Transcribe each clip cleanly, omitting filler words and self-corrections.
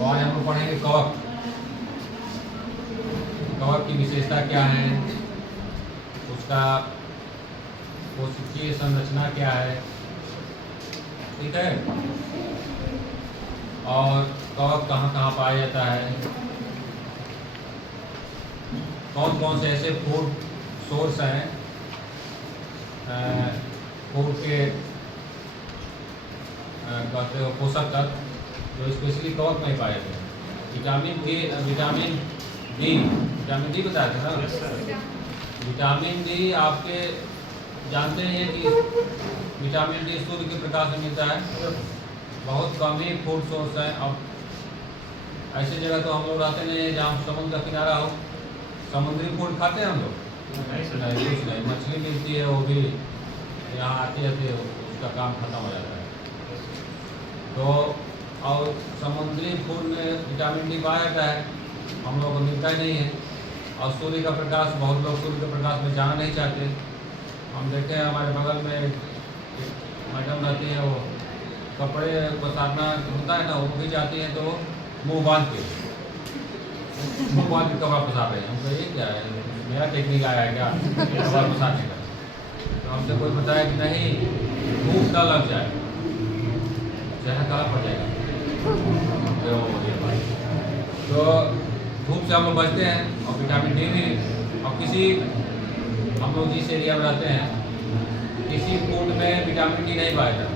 तो आज हम लोग पढ़ेंगे कवक। कवक की विशेषता क्या है, उसका कोशिकीय संरचना क्या है, ठीक है, और कवक कहाँ कहाँ पाया जाता है, कौन कौन से ऐसे फूड सोर्स हैं, फूड के कहते हो पोषक तत्व जो स्पेशली कवक में पाए जाते हैं। विटामिन डी बताया था ना। विटामिन डी आपके जानते हैं कि विटामिन डी सूर्य के प्रकाश में मिलता है, बहुत कम ही फूड सोर्स है। अब ऐसी जगह तो हम लोग रहते नहीं हैं जहाँ समुद्र का किनारा हो। समुद्री फूड खाते हैं हम लोग? नहीं, कुछ नहीं। मछली मिलती है, वो भी यहाँ आते आते उसका काम खत्म हो जाता है। तो और समुद्री फूड में विटामिन डी पाया जाता है, हम लोग को मिलता ही नहीं है। और सूर्य का प्रकाश, बहुत लोग सूर्य के प्रकाश में जाना नहीं चाहते। हम देखे हैं हमारे बगल में एक मैडम रहती है, वो कपड़े पसारना होता है ना, वो भी जाती है तो मुंह बांध के कपड़ा पसार रहे हैं। हम कहिए क्या है, मेरा टेक्निक आया है क्या कपड़ा पसारने का? तो हमसे कोई बताया कि नहीं, धूप ना लग जाए, चेहरा काला पड़ जाएगा। तो धूप से हम लोग बचते हैं। और विटामिन डी भी, और किसी हम लोग जिस एरिया में रहते हैं किसी फूड में विटामिन डी नहीं पाया जाता,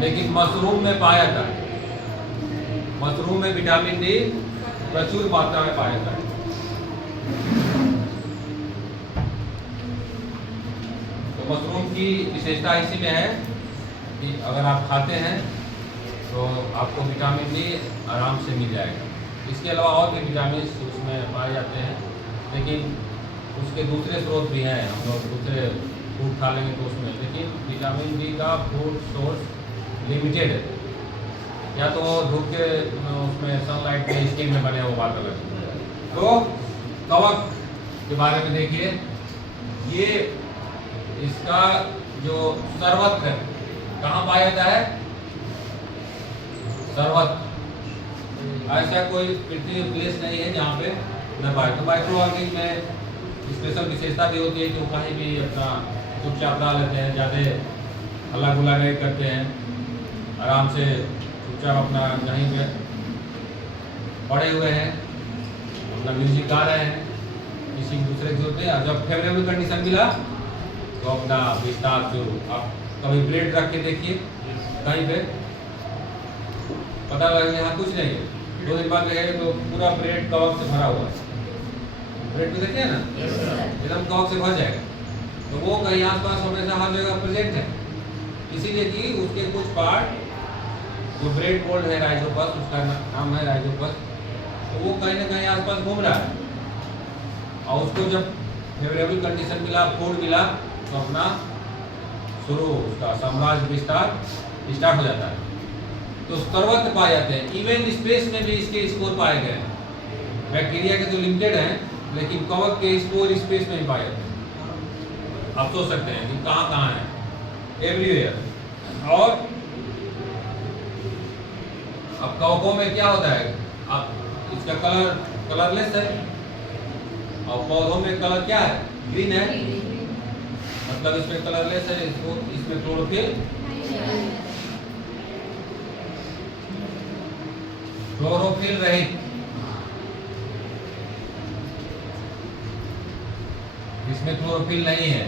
लेकिन मशरूम में पाया जाता है। मशरूम में विटामिन डी प्रचुर मात्रा में पाया जाता है। तो मशरूम की विशेषता इसी में है कि अगर आप खाते हैं तो आपको विटामिन डी आराम से मिल जाएगा। इसके अलावा और भी विटामिन उसमें पाए जाते हैं, लेकिन उसके दूसरे स्रोत भी हैं। हम लोग दूसरे फूड खा लेंगे तो उसमें, लेकिन विटामिन डी का फूड सोर्स लिमिटेड है। या तो धूप के उसमें सनलाइट के स्किन में बने, वो बात अलग है। तो कवक के बारे में देखिए, ये इसका जो सर्वत्र है, कहाँ पाया जाता है? सर्वत्र। ऐसा कोई पृथ्वी प्लेस नहीं है जहाँ पे न पाए। तो माइक्रो ऑर्गेनिज्म में स्पेशल विशेषता भी होती है कि वो कहीं भी अपना चुपचाप रह लेते हैं, ज़्यादा हल्ला गुल्ला नहीं करते हैं, आराम से चुपचाप अपना कहीं पे पड़े हुए हैं, अपना म्यूजिक गा रहे हैं, किसी दूसरे के होते हैं। जब फेवरेबल कंडीशन मिला तो अपना विस्तार जो आप कभी ब्रेड रख के देखिए कहीं पे, पता लगे यहाँ कुछ नहीं है, 2 दिन बाद देखेंगे तो पूरा ब्रेड कवक से भरा हुआ है। ब्रेड तो देखिए ना, एकदम कवक से भर जाएगा। तो वो कहीं आसपास हमेशा हर जगह प्रेजेंट है, इसीलिए कि उसके कुछ पार्ट जो ब्रेड मोल्ड है राइजोपस, उसका नाम है राइजोपस, तो वो कहीं ना कहीं आसपास घूम रहा है। और उसको जब फेवरेबल कंडीशन मिला, फूड मिला, तो अपना शुरू उसका साम्राज्य विस्तार स्टार्ट हो जाता है। तो सर्वत्र पाए जाते हैं, इवन स्पेस में भी इसके स्पोर पाए गए हैं। बैक्टीरिया के तो लिमिटेड हैं, लेकिन कवक के स्पोर स्पेस में भी पाए जाते हैं। आप सोच सकते हैं कि कहाँ कहाँ है, एवरीवेयर। और अब कवकों में क्या होता है, अब इसका कलर कलरलेस है, और पौधों में कलर क्या है? ग्रीन है, मतलब इसमें कलरलेस है, इसमें क्लोरोफिल रहित। इसमें क्लोरोफिल नहीं है।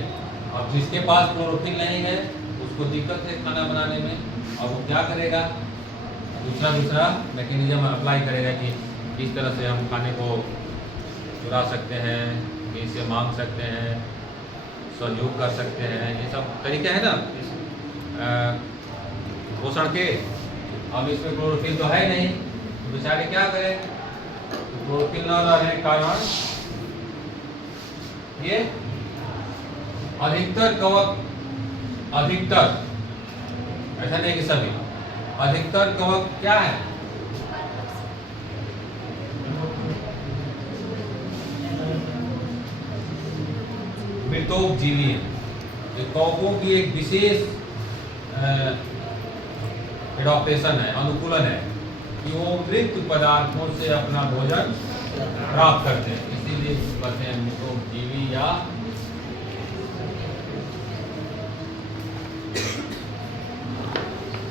अब जिसके पास क्लोरोफिल नहीं है उसको दिक्कत है खाना बनाने में, और वो क्या करेगा? दूसरा मैकेनिज्म अप्लाई करेगा कि किस तरह से हम खाने को चुरा सकते हैं, किससे मांग सकते हैं, सहयोग कर सकते हैं। ये सब तरीके हैं ना पोषण के। अब इसमें क्लोरोफिल तो है नहीं, तो बेचारे क्या करें? तो क्लोरोफिल न रहने के कारण ये अधिकतर कवक, अधिकतर, ऐसा नहीं कि सभी, अधिकतर कवक क्या है? मृतोपजीवी है। ये कवकों की एक विशेष एडॉप्टेशन है, अनुकूलन है, कि वो मृत पदार्थों से अपना भोजन प्राप्त करते हैं, इसीलिए कहते हैं मृतोपजीवी या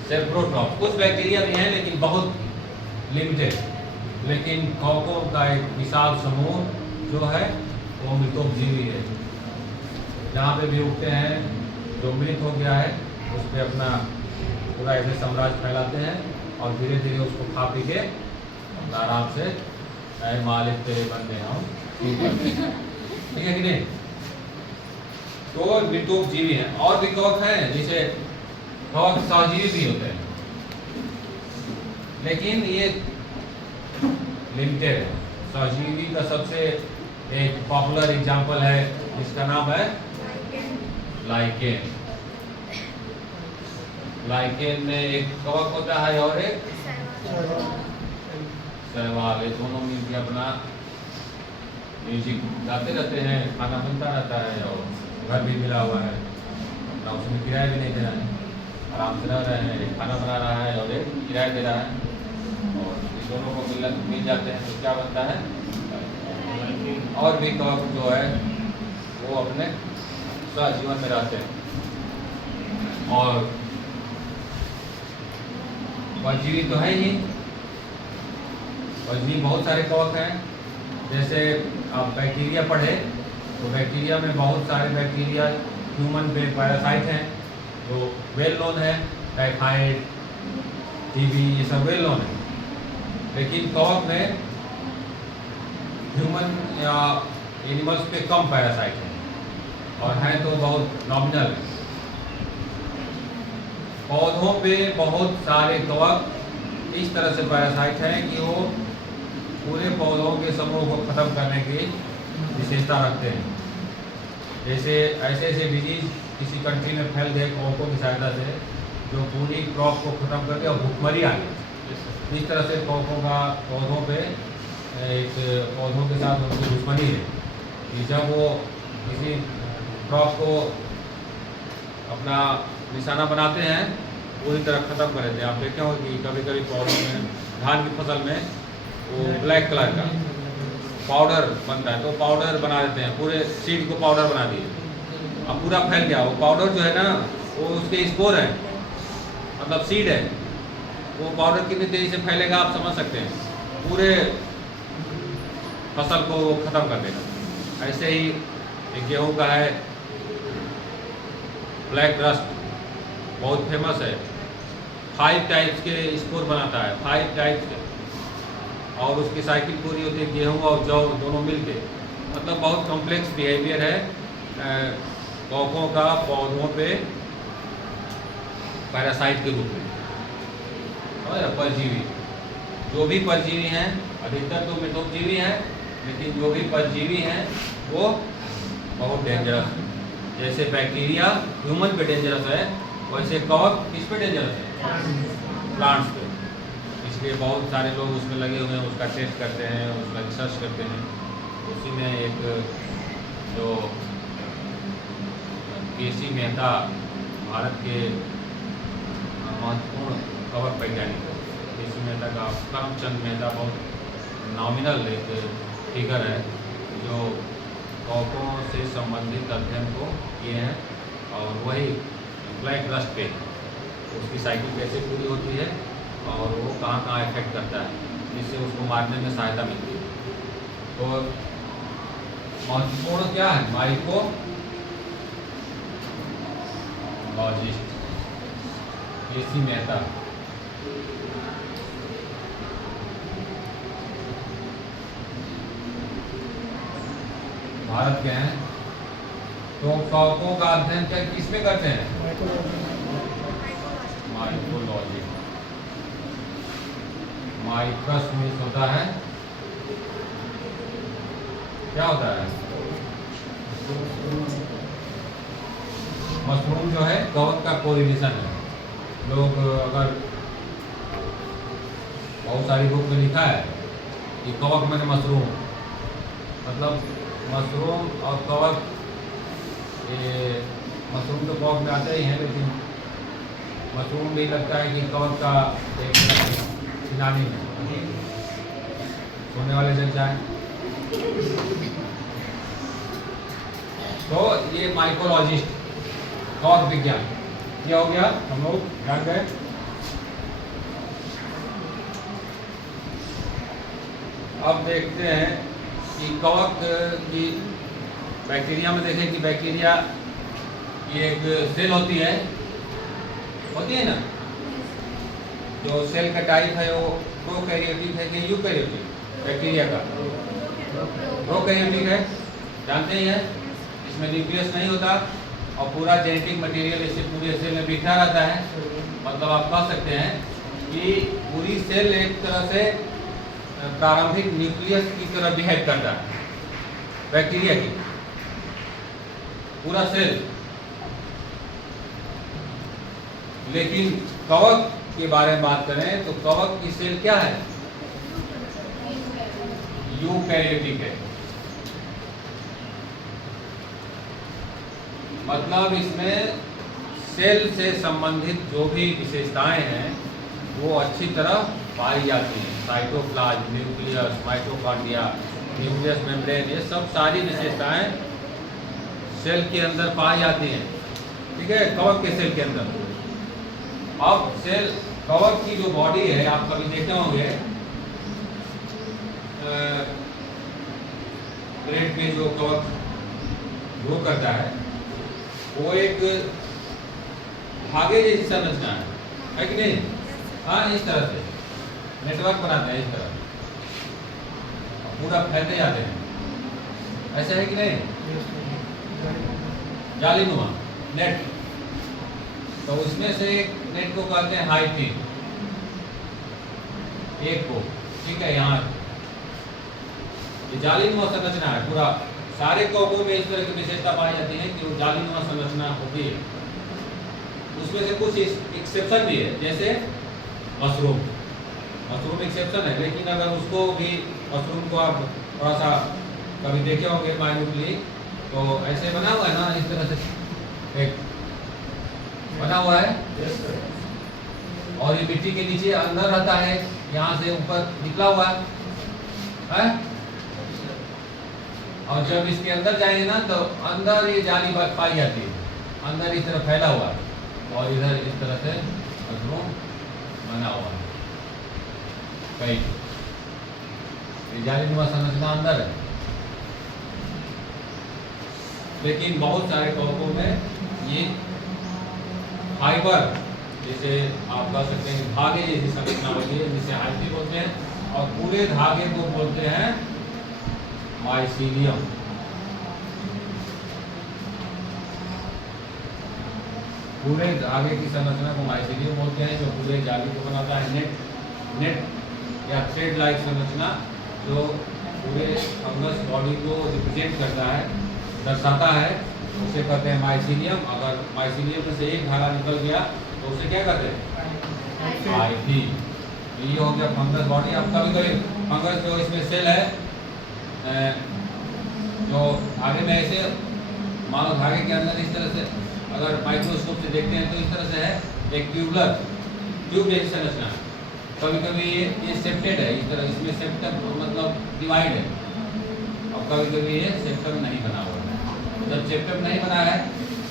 सेप्रोट्रॉप। कुछ बैक्टीरिया भी हैं लेकिन बहुत लिमिटेड, लेकिन कवकों का एक विशाल समूह जो है वो मृतोपजीवी है। जहाँ पे भी उगते हैं जो मृत हो गया है उस पर अपना पूरा ऐसे साम्राज्य फैलाते हैं और धीरे धीरे उसको खा पी के आराम से मालिक तेरे बंदे हम, ठीक है कि नहीं। तो मृतोपजीवी हैं। और भी कवक हैं, जैसे कवक सहजीवी भी होते हैं, लेकिन ये लिमिटेड है। सहजीवी का सबसे एक पॉपुलर एग्जांपल है जिसका नाम है लाइकेन। लाइकेन में एक कवक होता है और एक शैवाल, ये दोनों मिलकर अपना म्यूजिक गाते रहते हैं, खाना बनता रहता है और घर भी मिला हुआ है, अपना उसमें किराया भी नहीं दे रहा है, आराम से रह रहे हैं। एक खाना बना रहा है और एक किराया दे रहा है और इन दोनों को मिल जाते हैं तो क्या बनता है। और भी कवक जो है वो अपने जीवन में रहते हैं। और परजीवी तो है ही, परजीवी बहुत सारे कवक हैं। जैसे आप बैक्टीरिया पढ़े तो बैक्टीरिया में बहुत सारे बैक्टीरिया ह्यूमन पे पैरासाइट हैं जो वेल नोन है, टाइफाइड, टीबी, ये सब वेल नोन है। लेकिन कवक में ह्यूमन या एनिमल्स पे कम पैरासाइट हैं और हैं तो बहुत नॉमिनल है। पौधों पे बहुत सारे कवक इस तरह से पैरासाइट हैं कि वो पूरे पौधों के समूह को खत्म करने की विशेषता रखते हैं। जैसे ऐसे ऐसे डिजीज किसी कंट्री में फैल गए कवकों की सहायता से जो पूरी क्रॉप को खत्म करके और भुखमरी आ गई। इस तरह से कवकों का पौधों पे एक पौधों के साथ उनकी दुश्मनी है कि जब वो किसी क्रॉप को अपना निशाना बनाते हैं पूरी तरह ख़त्म कर देते हैं। आप देखे हो कि कभी कभी पौधों में धान की फसल में वो ब्लैक कलर का पाउडर बनता है तो पाउडर बना देते हैं, पूरे सीड को पाउडर बना दिए, अब पूरा फैल गया। वो पाउडर जो है ना वो उसके स्पोर है, मतलब सीड है, वो पाउडर कितनी तेज़ी से फैलेगा आप समझ सकते हैं, पूरे फसल को ख़त्म कर देगा। ऐसे ही एक गेहूँ का है ब्लैक रस्ट, बहुत फेमस है। 5 टाइप्स के स्पोर बनाता है, 5 टाइप्स के, और उसकी साइकिल पूरी होती है गेहूँ और जौ दोनों मिलके। मतलब बहुत कॉम्प्लेक्स बिहेवियर है कवकों का पौधों पे पैरासाइट के रूप में। और परजीवी, जो भी परजीवी हैं, अधिकतर तो मृतोपजीवी हैं, लेकिन जो भी परजीवी हैं वो बहुत डेंजरस है। जैसे बैक्टीरिया ह्यूमन पे डेंजरस है, वैसे कवक किस पे डेंजरस है, प्लांट्स पे। इसलिए बहुत सारे लोग उसमें लगे हुए हैं, उसका टेस्ट करते हैं, उसका रिसर्च करते हैं। उसी में एक जो केसी मेहता भारत के महत्वपूर्ण कवक वैज्ञानिक है, केसी मेहता का करमचंद मेहता बहुत नॉमिनल एक फिगर है जो कवकों से संबंधित अध्ययन को किए हैं। और वही ब्लैक रस्ट पे उसकी साइकिल कैसे पूरी होती है और वो कहाँ कहाँ इफेक्ट करता है, जिससे उसको मारने में सहायता मिलती है। तो महत्वपूर्ण क्या है, माइक्रोलॉजिस्ट केसी मेहता। भारत के हैं। तो कवकों का अध्ययन क्या किस में करते हैं, माइक्रोलॉजी। माइक्रस में होता है, क्या होता है, मशरूम जो है कवक का कोरिलेशन है। लोग अगर बहुत सारी बुक में लिखा है कि कवक में मशरूम, मतलब मशरूम और कवक, ये मशरूम तो कवक में आते ही हैं, लेकिन मशरूम भी लगता है कि कवक का एक नानी में सोने वाले जग जाए। तो ये माइकोलॉजिस्ट, कवक विज्ञान, क्या हो गया, हम लोग जान गए। अब देखते हैं कि कवक की बैक्टीरिया में देखें कि बैक्टीरिया की एक सेल होती है ना, जो सेल का टाइप है वो प्रोकैरियोटिक है कि यूकैरियोटिक, बैक्टीरिया का प्रोकैरियोटिक है, जानते ही हैं। इसमें न्यूक्लियस नहीं होता और पूरा जेनेटिक मटेरियल इससे पूरे सेल में बिखरा रहता है। मतलब आप कह सकते हैं कि पूरी सेल एक तरह से प्रारंभिक न्यूक्लियस की तरह बिहेव करता है, बैक्टीरिया की पूरा सेल। लेकिन कवक के बारे में बात करें तो कवक की सेल क्या है, यूकैरियोटिक है। मतलब इसमें सेल से संबंधित जो भी विशेषताएं हैं वो अच्छी तरह पाई जाती हैं। Cytoplasm, nucleus, mitochondria, nucleus membrane, ये सब सारी विशेषताएं सेल के अंदर पाई जाती हैं, ठीक है, कवक के सेल के अंदर। अब सेल कवक की जो बॉडी है, आप कभी देखे होंगे ब्रेड पे जो कवक ग्रो करता है वो एक धागे जैसी संरचना है कि नहीं? हाँ, इस तरह से नेटवर्क बनाते हैं, इस तरह पूरा फैलते जाते हैं, ऐसा है कि नहीं? जालीनुमा नेट, तो उसमें से एक नेट को कहते हैं हाइफिन, एक को, ठीक है। यहाँ ये जालीनुमा संरचना है, पूरा सारे कवकों में इस तरह की विशेषता पाई जाती है कि वो जालीनुमा संरचना होती है। उसमें से कुछ एक्सेप्शन भी है, जैसे मशरूम एक्सेप्शन है, लेकिन अगर उसको भी, मशरूम को आप थोड़ा सा कभी देखे होंगे माइन्यूटली, तो ऐसे बना हुआ है ना, इस तरह से एक बना हुआ है, और ये मिट्टी के नीचे अंदर रहता है, यहाँ से ऊपर निकला हुआ है। और जब इसके अंदर जाएंगे ना तो अंदर ये जाली पाई जाती है, अंदर इस तरह फैला हुआ है, और इधर इस तरह से मशरूम बना हुआ है कई, ये जालीनुमा संरचना अंदर है। लेकिन बहुत सारे कवकों में ये फाइबर, जैसे आप कह सकते हैं धागे जैसी संरचना होती है, जिसे हाइफी बोलते हैं, और पूरे धागे को बोलते हैं माइसीलियम। पूरे धागे की संरचना को माइसीलियम बोलते हैं, जो पूरे जाली को बनाता है। नेट या थ्रेड लाइक संरचना जो पूरे फंगस बॉडी को रिप्रेजेंट करता है, दर्शाता है, उसे कहते हैं माइसीलियम। अगर माइसीलियम में से एक धागा निकल गया तो उसे क्या कहते हैं, हाइफी। ये हो गया फंगस बॉडी। अब कभी कभी फंगस जो इसमें सेल है, जो धागे में ऐसे, मानो धागे के अंदर इस तरह से अगर माइक्रोस्कोप से देखते हैं तो इस तरह से है, एक ट्यूब जैसी संरचना। कभी कभी ये सेप्टेड है, इस तरह, इसमें सेप्टम मतलब डिवाइड है, और कभी कभी ये सेप्टम नहीं बना हुआ है। जब सेप्टम नहीं बना है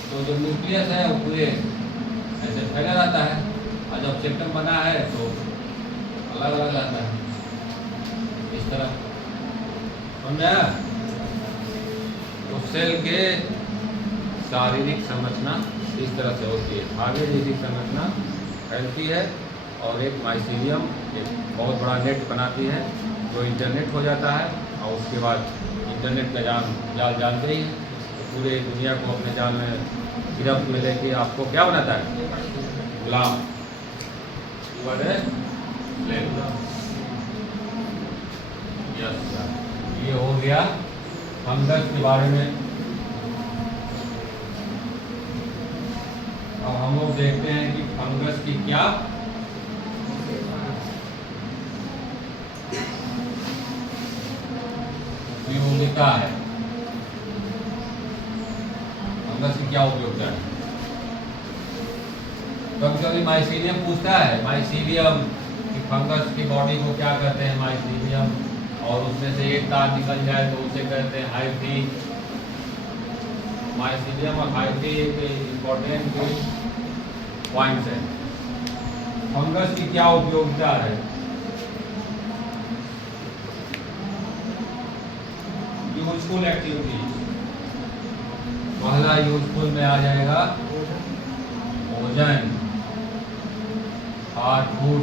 तो जो न्यूक्लियस है वो पूरे ऐसे फैला रहता है, और जब सेप्टम बना है तो अलग अलग रहता है, इस तरह, समझा? तो सेल के शारीरिक संरचना इस तरह से होती है, धागे जैसी संरचना फैलती है, और एक माइसीलियम एक बहुत बड़ा नेट बनाती है, जो इंटरनेट हो जाता है। और उसके बाद इंटरनेट का जाल जानते ही, तो पूरे दुनिया को अपने जाल में गिरफ्त में लेके आपको क्या बनाता है, गुलाम। ये हो गया फंगस के बारे में। अब हम लोग देखते हैं कि फंगस की क्या उपयोगिता है, फंगस की क्या उपयोगिता है। कभी कभी माइसीलियम पूछता है, माइसीलियम की फंगस की बॉडी को क्या कहते हैं, माइसीलियम, और उसमें से एक तार निकल जाए तो उसे कहते हैं हाइफी। माइसीलियम और हाइफी एक इम्पोर्टेंट पॉइंट्स है। फंगस की क्या उपयोगिता है? यूजफुल एक्टिविटीज, पहला यूजफुल में आ जाएगा भोजन, हार्ड फूड,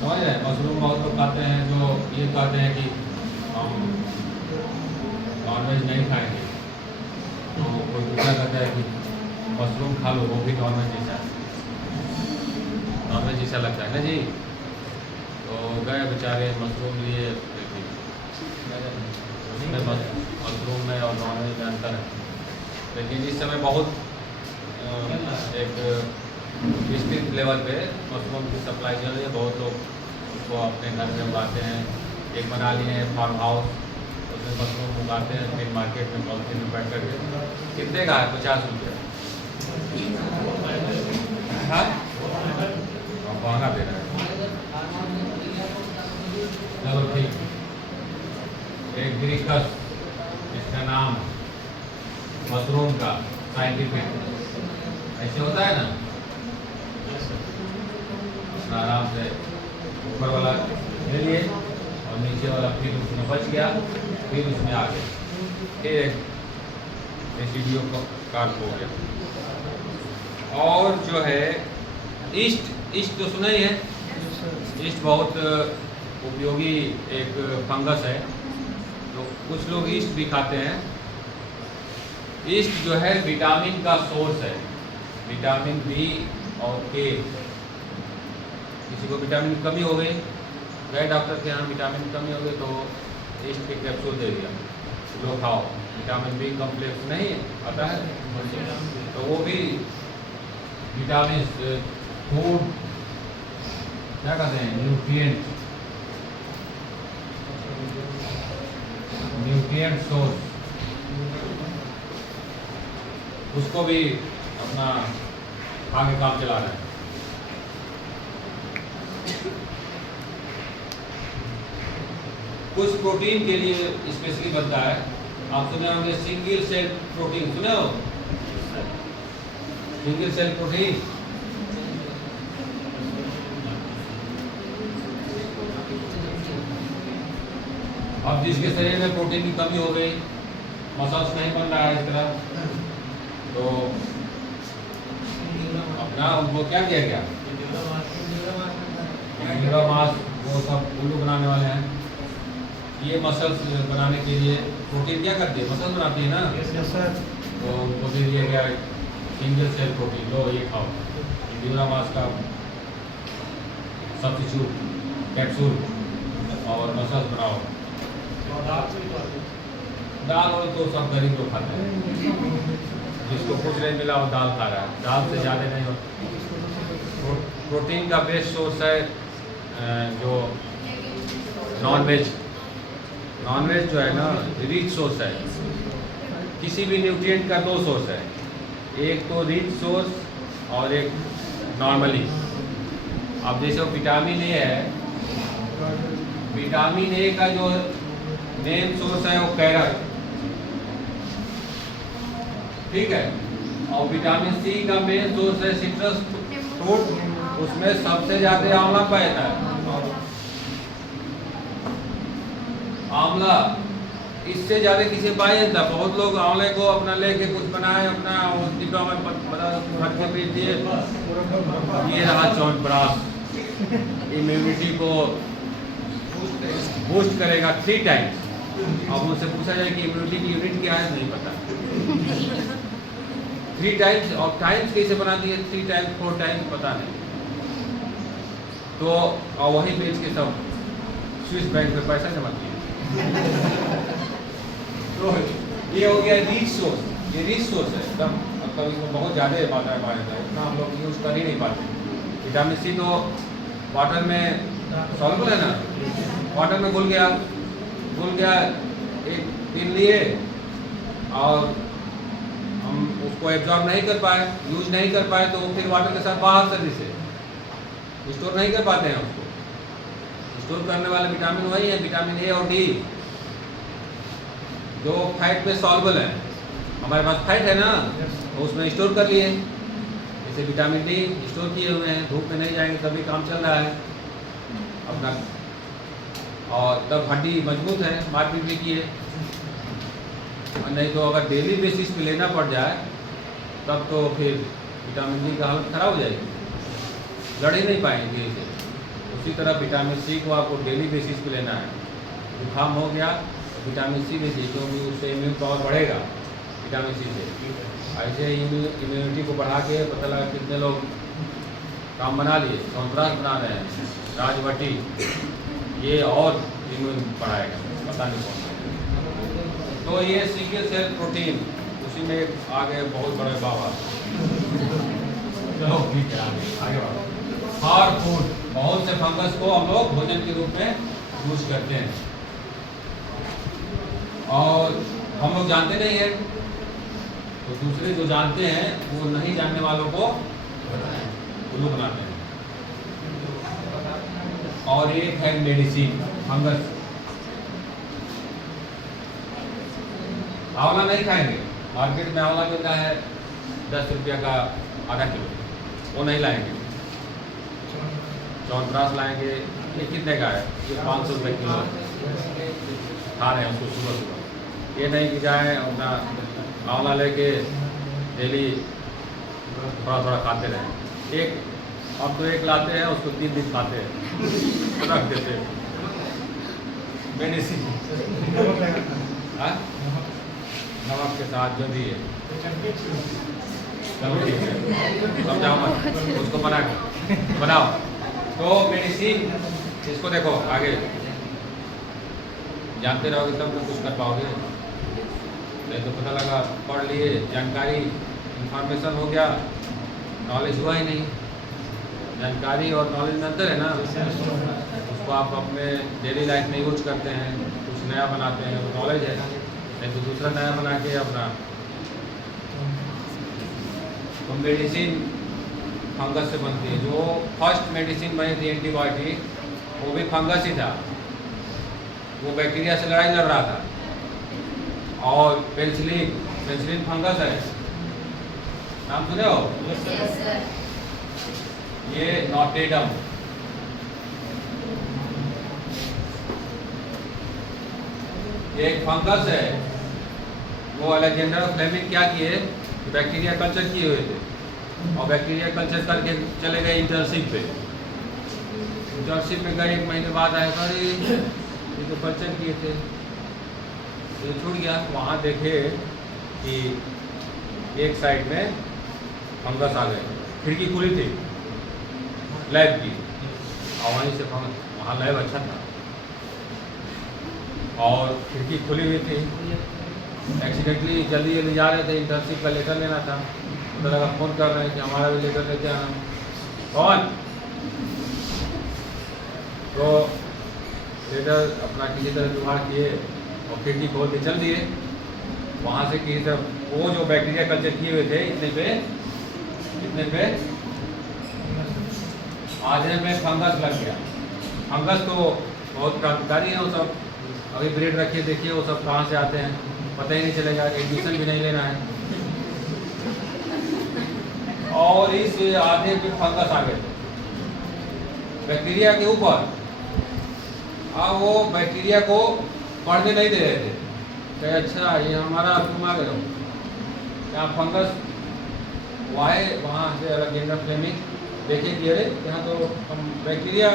समझ रहे हैं। मशरूम बहुत लोग खाते हैं जो ये कहते हैं कि हम नॉनवेज नहीं खाएंगे, तो कोई दूसरा कहता है कि मशरूम खा लो, वो भी नॉनवेज जैसा लगता है ना जी। तो गए बेचारे मशरूम लिए, उसमें मशरूम में और नॉनवेज में अंतर है। लेकिन इस समय बहुत एक विस्तृत लेवल पे मशरूम की सप्लाई चल रही है। बहुत लोग उसको अपने घर में उगाते हैं। एक बना लिए हैं फार्म हाउस, उसमें मशरूम उगाते हैं, फिर मार्केट में पॉलिथीन में पैक करके। कितने का है? 50 रुपये। हाँ, महंगा दे रहा है। चलो ठीक। एक ग्रीकस, इसका नाम मशरूम का साइंटिफिक ऐसे होता है ना, आराम से ऊपर वाला ले लिए और नीचे वाला फिर उसमें बच गया, फिर उसमें आ गया, फिर एक रेसिडियो कार्ब हो गया। और जो है ईस्ट तो सुना ही है। ईस्ट बहुत उपयोगी एक फंगस है, तो कुछ लोग ईस्ट भी खाते हैं। ईस्ट जो है विटामिन का सोर्स है, विटामिन बी और के। किसी को विटामिन की कमी हो गई, गए डॉक्टर के यहाँ, विटामिन की कमी हो गई तो ईस्ट के कैप्सूल दे दिया, लो खाओ। विटामिन बी कॉम्प्लेक्स नहीं आता है, तो वो भी विटामिन फूड क्या कहते हैं, न्यूट्रिएंट सोर्स, उसको भी अपना खा के काम चला रहे हैं। कुछ प्रोटीन के लिए स्पेशली बनता है। आप सुने होंगे सिंगल सेल प्रोटीन, सुने हो? सिंगल सेल प्रोटीन अब जिसके शरीर में प्रोटीन की कमी हो गई, मसल्स नहीं बन रहा है इस तरह, तो अपना उनको क्या किया गया, न्यूरो मास, वो सब उल्लू बनाने वाले हैं। ये मसल्स बनाने के लिए प्रोटीन क्या करती है, मसल्स बनाती है ना, तो उनको दे दिया गया सिंगल सेल प्रोटीन, लो ये खाओ, न्यूरो मास का सब्स्टिट्यूट कैप्सूल और मसल्स बनाओ। दाल और तो सब गरीब लोग खाते हैं, जिसको कुछ नहीं मिला वो दाल खा रहा है, दाल से ज़्यादा नहीं होता। प्रोटीन का बेस्ट सोर्स है जो नॉनवेज जो है ना, रिच सोर्स है। किसी भी न्यूट्रिएंट का दो सोर्स है, एक तो रिच सोर्स और एक नॉर्मली। अब जैसे वो विटामिन ए है, विटामिन ए का जो मेन सोर्स है वो कैरट, ठीक है, और विटामिन सी का मेन सोर्स है सिट्रस फ्रूट, उसमें सबसे ज़्यादा आंवला पाया है। आंवला इससे ज़्यादा किसी पाया जाता। बहुत लोग आंवले को अपना लेके कुछ बनाए, अपना डिब्बा में भर के बेच दिए, ये रहा च्यवनप्राश, इम्यूनिटी को बूस्ट करेगा 3 टाइम्स। अब उनसे पूछा जाए कि इम्यूनिटी की यूनिट क्या है, नहीं पता। 3 टाइम्स, और टाइम्स कैसे बनाती है, 3 टाइम्स 4 टाइम्स पता नहीं। तो और वही बेच के सब स्विस बैंक में पैसा जमा किए। तो ये हो गया रिच सोर्स, ये रिच सोर्स है एकदम, मतलब इसमें बहुत ज़्यादा मात्रा में पाया जाता है, इतना हम लोग यूज़ कर ही नहीं पाते। विटामिन सी तो वाटर में सॉल्युबल है ना, वाटर में घुल गया, एक दिन लिए और हम उसको एब्जॉर्ब नहीं कर पाए, यूज नहीं कर पाए, तो फिर वाटर के साथ बाहर सर्विस है, स्टोर नहीं कर पाते हैं उसको। स्टोर करने वाले विटामिन वही है, विटामिन ए और डी, जो फैट में सॉल्युबल है। हमारे पास फैट है ना, तो उसमें स्टोर कर लिए। जैसे विटामिन डी स्टोर किए हुए हैं, धूप में नहीं जाएंगे तभी काम चल रहा है अपना, और तब हड्डी मजबूत है, मारपीट भी की है। और नहीं तो अगर डेली बेसिस पे लेना पड़ जाए तब तो फिर विटामिन डी का हालत ख़राब हो जाएगी, लड़ ही नहीं पाएंगे इसे। उसी तरह विटामिन सी को आपको डेली बेसिस पे लेना है। जुकाम हो गया तो विटामिन सी लीजिए, क्योंकि उससे इम्यून पावर बढ़ेगा विटामिन सी से। ऐसे इम्यूनिटी को बढ़ा के पता लगा कितने लोग काम बना लिए, च्यवनप्राश बना रहे हैं, राजवटी, ये और इम्यून बढ़ाएगा, पता नहीं कौन। तो ये सिंगल सेल प्रोटीन, उसी में आ गए बहुत बड़े बाबा। चलो ठीक है, आगे बढ़ो। हार्ड फूड, बहुत से फंगस को हम लोग भोजन के रूप में यूज करते हैं और हम लोग जानते नहीं है, तो दूसरे जो जानते हैं वो नहीं जानने वालों को उल्लू बनाते हैं। और एक है मेडिसिन, फंगस। आंवला नहीं खाएंगे, मार्केट में आंवला मिलता है 10 रुपया का आधा किलो, वो नहीं लाएंगे। च्यवनप्राश लाएंगे, ये कितने का है? ये 500 रुपये किलो खा रहे हैं उसको सुबह सुबह। ये नहीं कि जाए अपना आंवला लेके डेली थोड़ा थोड़ा खाते रहें। अब तो एक लाते हैं, उसको 3 दिन खाते हैं, रख देते हैं। मेडिसिन नमक के साथ जो भी है, चलो ठीक है, समझाओ मत उसको, बनाओ। तो मेडिसिन, इसको देखो आगे जानते रहोगे तब तो कुछ कर पाओगे, नहीं तो पता लगा पढ़ लिए, जानकारी इंफॉर्मेशन हो गया, नॉलेज हुआ ही नहीं। जानकारी और नॉलेज में अंतर है ना, उसको आप अपने डेली लाइफ में यूज करते हैं, कुछ नया बनाते हैं, वो नॉलेज है, नहीं तो दूसरा नया बना के अपना। तो मेडिसिन फंगस से बनती है। जो फर्स्ट मेडिसिन बनी थी एंटीबायोटिक, वो भी फंगस ही था, वो बैक्टीरिया से लड़ाई लड़ रहा था। और पेनिसिलिन फंगस है, नाम सुने हो? ये नॉटेडम, ये एक फंगस है। वो अलेक्जेंडर फ्लेमिंग क्या किए, बैक्टीरिया कल्चर किए हुए थे, और बैक्टीरिया कल्चर करके चले गए इंटर्नशिप पे। इंटर्नशिप पे गए, 1 महीने बाद आए, अरे ये तो कल्चर किए थे, ये छूट गया। वहाँ देखे कि एक साइड में फंगस आ गए, खिड़की खुली थी लैब की, और वहीं से फंगस, वहाँ लैब अच्छा था और खिड़की खुली हुई थी। एक्सीडेंटली जल्दी जल्दी जा रहे थे, इंटर्नशिप का लेटर लेना था, तो लगा फ़ोन कर रहे हैं कि हमारा भी लेटर लेते आना। कौन? तो लेटर अपना किसी तरह जुगाड़ किए और खिड़की खोल के चल दिए। वहाँ से किसी तरह वो जो बैक्टीरिया कल्चर किए हुए थे, इतने पे आधे में फंगस लग गया। फंगस तो बहुत क्रांतिकारी है वो सब, अभी ब्रेड रखिए देखिए वो सब कहाँ से आते हैं, पता ही नहीं चलेगा, एडमिशन भी नहीं लेना है। और इस आधे पे फंगस आ गए बैक्टीरिया के ऊपर। अब वो बैक्टीरिया को बढ़ने नहीं दे रहे थे, कि अच्छा ये हमारा तुम आ गए हो, यहाँ फंगस वहाँ से अलेक्जेंडर फ्लेमिंग देखे कि अरे यहाँ तो हम बैक्टीरिया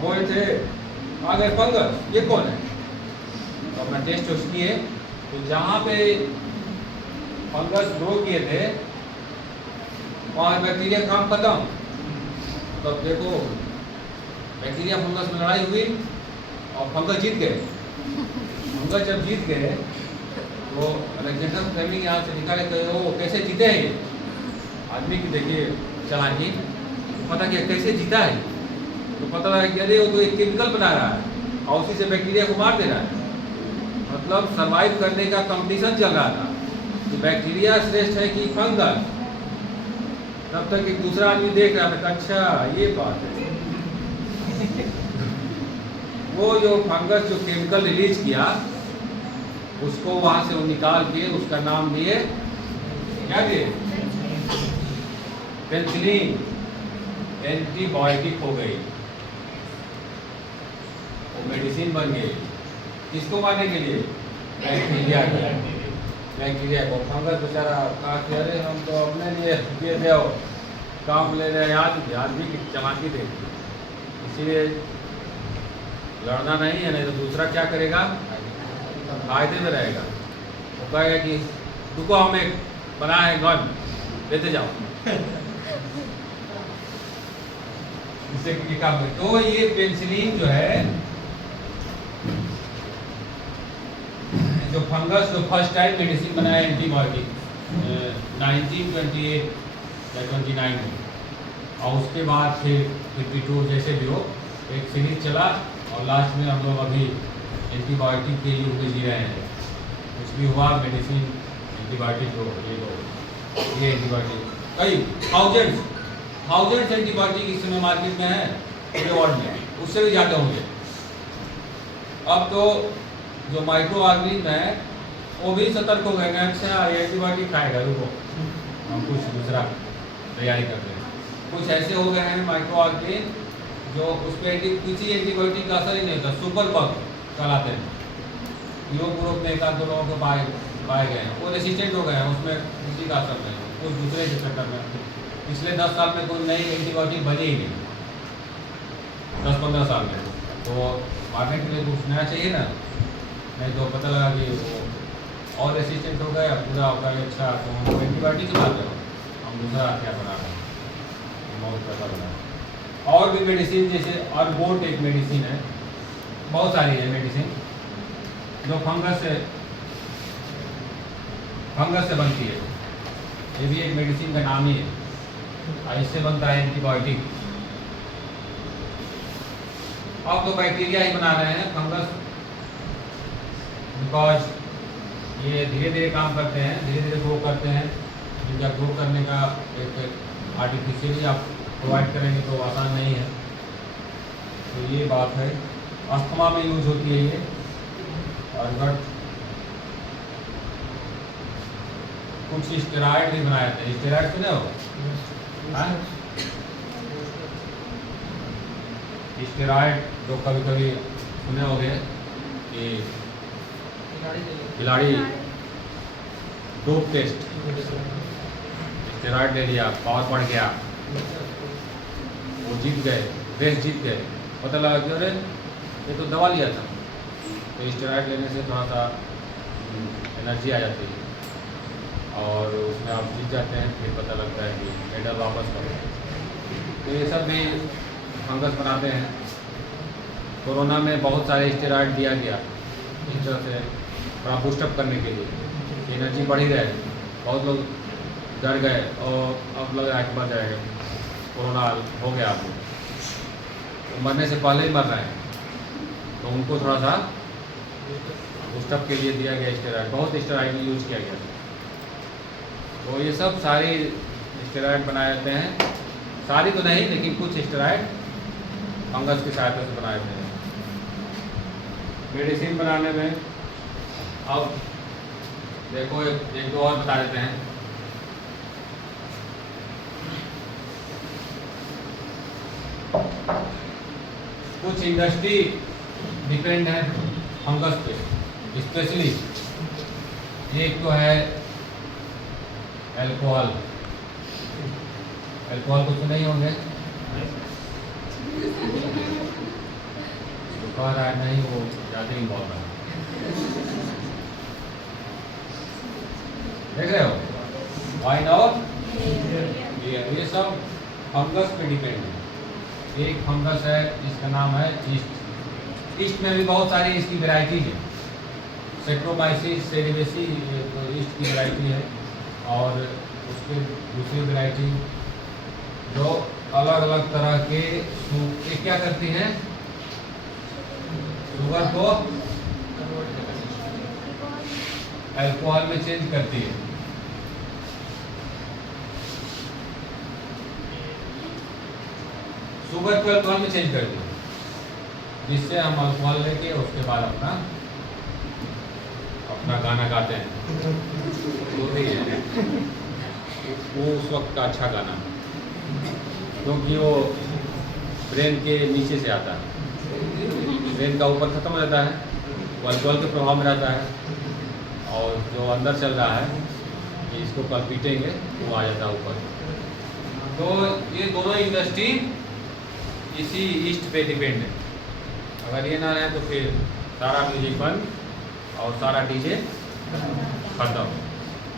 बोए थे, आ गए फंगस, ये कौन है? तो अपना टेस्ट उस किए, तो जहाँ पे फंगस ग्रो किए थे वहाँ बैक्टीरिया काम खत्म। तो देखो बैक्टीरिया फंगस में लड़ाई हुई और फंगस जीत गए। फंगस जब जीत गए तो अलेक्जेंडर फ्लेमिंग यहाँ से निकाले, तो वो कैसे जीते हैं? आदमी की देखिए चालाकी, पता किया कैसे जीता है, तो पता लगा कि अरे वो तो एक केमिकल बना रहा है और उसी से बैक्टीरिया को मार दे रहा है। मतलब सर्वाइव करने का कंपटीशन चल रहा था कि बैक्टीरिया श्रेष्ठ है कि फंगस। तब तक एक दूसरा आदमी देख रहा था, अच्छा ये बात है। वो जो फंगस जो केमिकल रिलीज किया, उसको वहां से वो निकाल के उसका नाम दिए, क्या दिए? पेनिसिलिन। एंटीबायोटिक हो गई, वो मेडिसिन बन गई। किसको मारने के लिए? बैक्टीरिया को। बैक्टीरिया को। फंगस बेचारा कहा कि अरे हम तो अपने लिए दे दो, काम ले रहे हैं, आज भी चलाकी दे। इसीलिए लड़ना नहीं है, नहीं तो दूसरा क्या करेगा? फायदे में रहेगा। वो कहेगा कि रुको, हम एक बना है गन, लेते जाओ। इससे ये काम है। तो ये पेनिसिलिन जो है, जो फंगस जो फर्स्ट टाइम मेडिसिन बनाया एंटीबायोटिक 1928 या 29 में, और उसके बाद फिर 52 जैसे भी हो, एक सीरीज चला, और लास्ट में हम लोग अभी एंटीबायोटिक के युग में जी रहे हैं। कुछ भी हुआ मेडिसिन एंटीबायोटिक हो, ये एंटीबायोटिक कई थाउजेंड्स एंटीबायोटिक इस समय मार्केट में है पूरे वर्ल्ड में, उससे भी ज़्यादा होंगे। अब तो जो माइक्रो ऑर्गेनिज्म है वो भी सतर्क हो गए, अच्छा ये एंटीबायोटिक खाएगा, रुको हम कुछ दूसरा तैयारी करते हैं। कुछ ऐसे हो गए हैं माइक्रो ऑर्गेनिज्म जो उस पर किसी एंटीबायोटिक का असर ही नहीं होता, सुपर बग कहलाते हैं। यूरोप में एक आध दो लोगों को पाए गए हैं, वो रेसिस्टेंट हो गए हैं, उसमें किसी का असर नहीं, कुछ दूसरे के चक्कर में। पिछले 10 साल में कोई नई एंटीबायोटिक बनी ही नहीं, 10-15 साल में। तो मारने के लिए कुछ नया चाहिए ना, नहीं तो पता लगा कि वो और रेसिस्टेंट हो गया पूरा होगा। अच्छा तो हम एंटीबायोटिक की बात करो, हम दूसरा क्या बना रहे हैं, बहुत पैसा बना। और भी मेडिसिन जैसे अर्गोट एक मेडिसिन है, बहुत सारी है मेडिसिन जो फंगस से बनती है। ये भी एक मेडिसिन का नाम ही है, और इससे बनता है एंटीबायोटिक। अब तो बैक्टीरिया ही बना रहे हैं फंगस, बिकॉज ये धीरे धीरे काम करते हैं, धीरे धीरे ग्रो करते हैं। इनका ग्रो करने का एक आर्टिफिशियली आप प्रोवाइड करेंगे तो आसान नहीं है। तो ये बात है, अस्थमा में यूज होती है ये। और बट कुछ स्टेरॉइड भी बनाए थे, स्टेरॉइड सुने हो? स्टेरॉइड जो कभी कभी सुने होंगे कि खिलाड़ी डोप टेस्ट, स्टेरॉइड ले लिया, पावर बढ़ गया, वो जीत गए, रेस जीत गए, पता लगा कि अरे ये तो दवा लिया था। तो स्टेरॉइड लेने से थोड़ा सा एनर्जी आ जाती है और उसमें आप जीत जाते हैं, फिर पता लगता है कि मेडल वापस करो। तो ये सब भी फंगस बनाते हैं। कोरोना में बहुत सारे स्टेरॉइड दिया गया इस तरह से थोड़ा बूस्टअप करने के लिए, एनर्जी बढ़ी रहे। बहुत लोग डर गए और अब लग रहा है कि मर जाएगा, कोरोना हो गया आपको, तो मरने से पहले ही मर रहे हैं, तो उनको थोड़ा सा बूस्टअप के लिए दिया गया स्टेरॉइड। बहुत स्टेरॉइड यूज किया गया। तो ये सब सारे स्टेरॉइड बनाए जाते हैं, सारी तो नहीं लेकिन कुछ स्टेरॉइड फंगस की सहायता से बनाए जाते हैं मेडिसिन बनाने में। अब देखो एक दो और बता देते हैं। कुछ इंडस्ट्री डिपेंड है फंगस पे, स्पेशली एक तो है अल्कोहल। अल्कोहल को सुने ही होंगे, तो कह रहा है नहीं वो ज़्यादा ही बोल रहा है, देख रहे हो वाइन और ये सब फंगस पे डिपेंड है। एक फंगस है जिसका नाम है ईस्ट। ईस्ट में भी बहुत सारी इसकी वैरायटी है, सेक्रोमाइसिस सेरेबेसी तो ईस्ट की वैरायटी है, और उसके दूसरी वैरायटी जो अलग अलग तरह के ये क्या करती हैं, शुगर को अल्कोहल में चेंज करती है। शुगर को अल्कोहल में चेंज कर दिया, जिससे हम अल्कोहल लेके उसके बाद अपना गाना गाते हैं। तो भी है वो उस वक्त का अच्छा गाना, क्योंकि वो ब्रेन के नीचे से आता है, ब्रेन का ऊपर ख़त्म हो जाता है, वो अल्कोहल के प्रभाव में रहता है, और जो अंदर चल रहा है कि इसको कल पीटेंगे वो आ जाता है ऊपर। तो ये दोनों इंडस्ट्री इसी ईस्ट पे डिपेंड है। अगर ये ना रहे तो फिर सारा म्यूजिक बंद और सारा डीजे खत्म,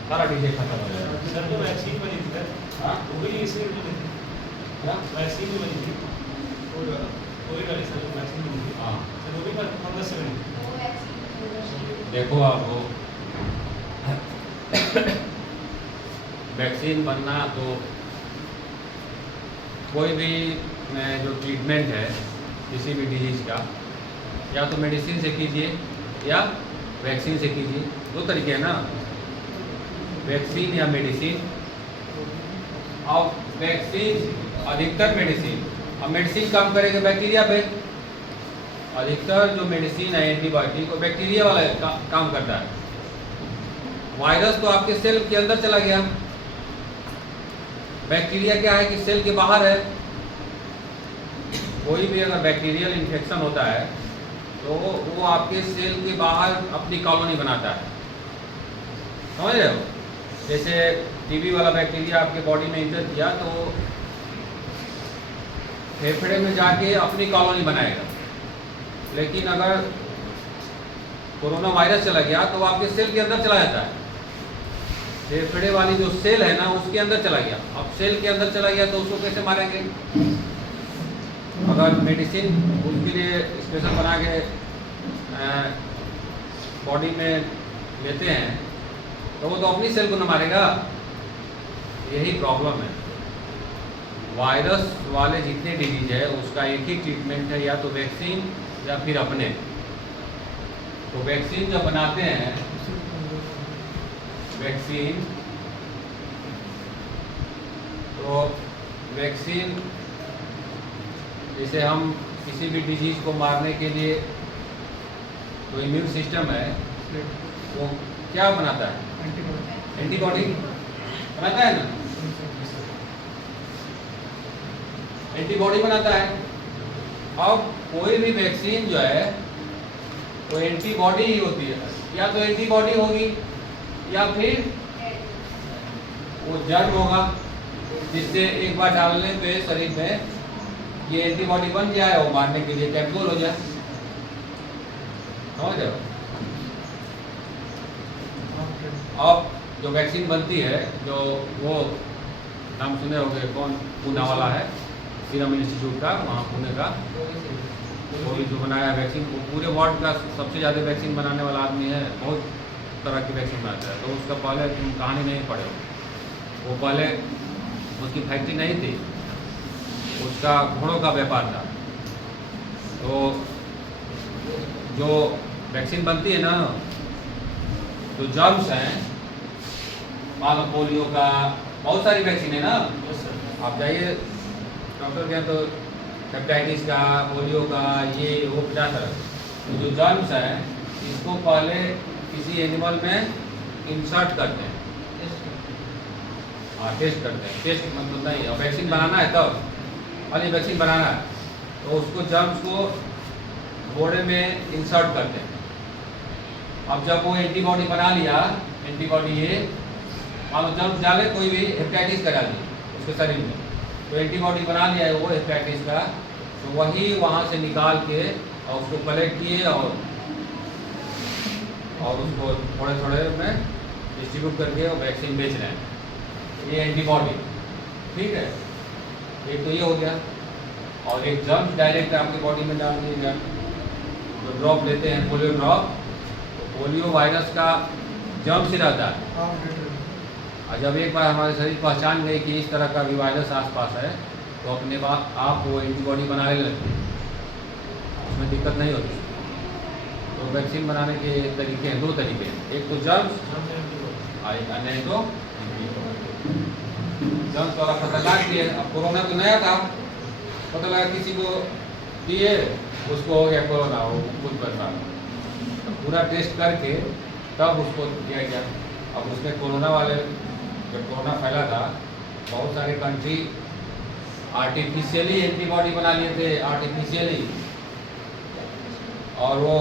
सारा डीजे खत्म हो जाएगा। सर जो वैक्सीन बनी थी सर, हाँ वो भी इसी में बनी थी, वैक्सीन भी बनी थी, कोई गाड़ी सर वैक्सीन बनी थी, हाँ सर वो भी फंगस से बनी थी। देखो आप वो वैक्सीन बनना तो कोई भी जो ट्रीटमेंट है किसी भी डिजीज़ का, या तो मेडिसिन से कीजिए या वैक्सीन से कीजिए, दो तरीके हैं ना, वैक्सीन या मेडिसिन। और वैक्सीन अधिकतर मेडिसिन, अब मेडिसिन काम करेगा बैक्टीरिया पे, अधिकतर जो मेडिसिन है एंटीबायोटिक वो बैक्टीरिया वाला काम करता है। वायरस तो आपके सेल के अंदर चला गया, बैक्टीरिया क्या है कि सेल के बाहर है। कोई भी अगर बैक्टीरियल इन्फेक्शन होता है तो वो आपके सेल के बाहर अपनी कॉलोनी बनाता है, समझ रहे हो? जैसे टीबी वाला बैक्टीरिया आपके बॉडी में इंटर किया तो फेफड़े में जाके अपनी कॉलोनी बनाएगा, लेकिन अगर कोरोना वायरस चला गया तो वो आपके सेल के अंदर चला जाता है, फेफड़े वाली जो सेल है ना उसके अंदर चला गया। अब सेल के अंदर चला गया तो उसको कैसे मारेंगे? अगर मेडिसिन उसके लिए स्पेशल बना के बॉडी में लेते हैं तो वो तो अपनी सेल को न मारेगा। यही प्रॉब्लम है, वायरस वाले जितने डिजीज है उसका एक ही ट्रीटमेंट है, या तो वैक्सीन या फिर अपने। तो वैक्सीन जब बनाते हैं, वैक्सीन तो वैक्सीन जैसे हम किसी भी डिजीज़ को मारने के लिए जो इम्यून सिस्टम है वो क्या बनाता है? एंटीबॉडी बनाता है ना, एंटीबॉडी बनाता है। अब कोई भी वैक्सीन जो है वो एंटीबॉडी ही होती है, या तो एंटीबॉडी होगी या फिर वो जर्म होगा, जिससे एक बार डालने पे शरीर में ये एंटीबॉडी बन जाए और मारने के लिए कैप्सूल हो जाए, समझ रहे हो? अब जो वैक्सीन बनती है, जो वो नाम सुने होंगे, कौन, पूना वाला है, सीरम इंस्टीट्यूट का, वहाँ पुणे का, वो जो बनाया वैक्सीन, वो पूरे वर्ल्ड का सबसे ज़्यादा वैक्सीन बनाने वाला आदमी है, बहुत तरह की वैक्सीन बनाता है। तो उसका पहले तुम कहानी नहीं पढ़े हो, वो पहले उसकी फैक्ट्री नहीं थी, उसका घोड़ों का व्यापार था। तो जो वैक्सीन बनती है ना, जो जर्म्स हैं, मान लो पोलियो का, बहुत सारी वैक्सीन है ना, आप जाइए डॉक्टर के तो हेपेटाइटिस का, पोलियो का, ये वो 50 तरह। तो जो जर्म्स हैं इसको पहले किसी एनिमल में इंसर्ट करते हैं, हाँ टेस्ट करते हैं, टेस्ट मतलब नहीं, और वैक्सीन बनाना है तब वाली वैक्सीन बनाना है तो उसको जर्म्स को घोड़े में इंसर्ट करते हैं। अब जब वो एंटीबॉडी बना लिया, एंटीबॉडी ये मान लो जर्म्स डाले, कोई भी हेपेटाइटिस का डाल दिया उसके शरीर में, तो एंटीबॉडी बना लिया है वो हेपेटाइटिस का, तो वही वहाँ से निकाल के और उसको कलेक्ट किए और उसको थोड़े थोड़े में डिस्ट्रीब्यूट करके और वैक्सीन बेच रहे हैं, ये एंटीबॉडी, ठीक है। एक तो ये हो गया, और एक जर्म्स डायरेक्ट आपकी बॉडी में डाल दिए गया, जो ड्रॉप लेते हैं पोलियो ड्रॉप, तो पोलियो वायरस का जर्म से रहता है, और जब एक बार हमारे शरीर पहचान गई कि इस तरह का भी वायरस आसपास है तो अपने बात आप वो एंटीबॉडी बनाने लगते हैं, उसमें दिक्कत नहीं होती। तो वैक्सीन बनाने के तरीके हैं, दो तरीके हैं, एक तो जर्म्स, नहीं तो जर्म्स वाला खतरनाक भी है। अब कोरोना तो नया था, पता लगा किसी को दिए, उसको हो गया कोरोना, वो खुद परेशान। तो पूरा टेस्ट करके तब उसको दिया गया। अब उसमें कोरोना वाले, जब कोरोना फैला था, बहुत सारे कंट्री आर्टिफिशियली एंटीबॉडी बना लिए थे, आर्टिफिशियली, और वो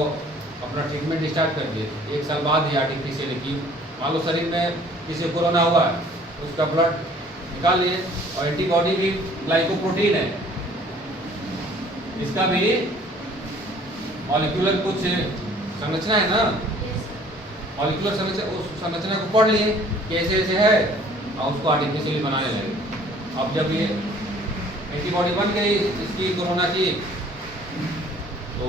अपना ट्रीटमेंट स्टार्ट कर दिए थे 1 साल बाद ही आर्टिफिशियली की। मान लो शरीर में किसी को कोरोना हुआ है, उसका ब्लड निकाल लिए, और एंटीबॉडी भी ग्लाइकोप्रोटीन है, इसका भी मॉलिक्यूलर कुछ संरचना है ना, मॉलिक्यूलर संरचना, उस संरचना को पढ़ लिए कि ऐसे ऐसे है, और उसको आर्टिफिशियली बनाने लगे। अब जब ये एंटीबॉडी बन गई इसकी कोरोना की, तो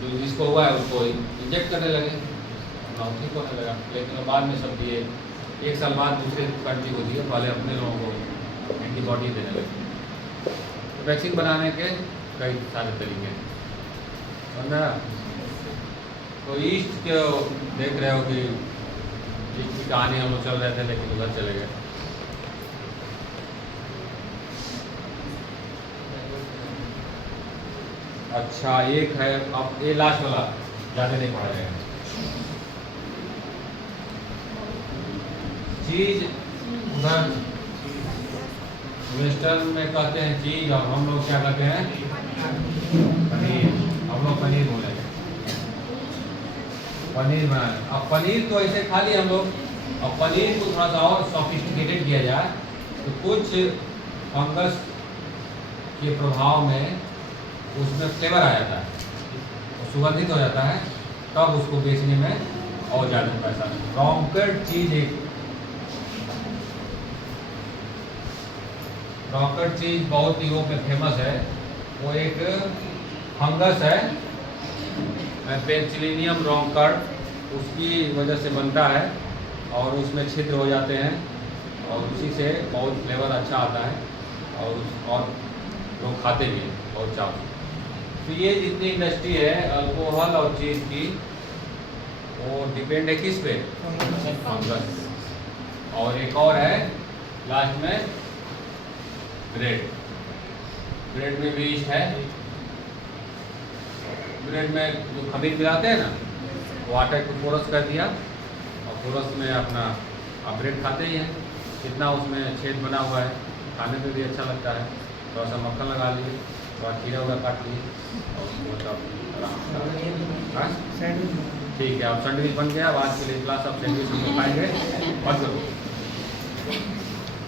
जो जिसको हुआ है उसको इंजेक्ट करने लगे, अपना ठीक होने लगा। लेकिन बाद में सब दिए, 1 साल बाद दूसरे कंट्री को दिए, पहले अपने लोगों को एंटीबॉडी देने लगे। तो वैक्सीन बनाने के कई सारे तरीके हैं, समझा। तो ईस्ट के देख रहे हो कि ईस्ट की कहानी हम लोग चल रहे थे, लेकिन उधर चले गए। अच्छा, एक है, अब ये लास्ट वाला ज़्यादा नहीं पढ़ा जाएगा। चीज उधर वेस्टर्न में कहते हैं चीज, और हम लोग क्या कहते हैं, पनीर। हम लोग पनीर बोलेंगे, पनीर बनाए। अब पनीर तो ऐसे खा लिया हम लोग, और पनीर को थोड़ा सा और सोफिस्टिकेटेड किया जाए तो कुछ फंगस के प्रभाव में उसमें फ्लेवर आ जाता है, सुगंधित हो जाता है, तब उसको बेचने में और ज़्यादा पैसा। रॉकेट चीज, एक रॉकेट चीज बहुत ही वो पे फेमस है। वो एक फंगस है, पेनिसिलियम रॉकेट, उसकी वजह से बनता है, और उसमें छिद्र हो जाते हैं, और उसी से बहुत फ्लेवर अच्छा आता है, और लोग खाते भी हैं बहुत चाव से। तो ये जितनी इंडस्ट्री है अल्कोहल और चीज़ की, वो डिपेंड है किस पे, फंगस। और एक और है लास्ट में ब्रेड। ब्रेड में भी ईस्ट है। ब्रेड में जो खमीर मिलाते हैं ना, वो आटे को पोरस कर दिया, और पोरस में अपना आप ब्रेड खाते ही हैं, कितना उसमें छेद बना हुआ है, खाने में भी अच्छा लगता है। थोड़ा सा मक्खन लगा लिए, थोड़ा खीरा हुआ काट लिए, और उसको तब आराम से। ठीक है, अब सैंडविच बन गया। अब आज के लिए क्लास, अब सैंडविच हम लोग खाएंगे। बंद करो।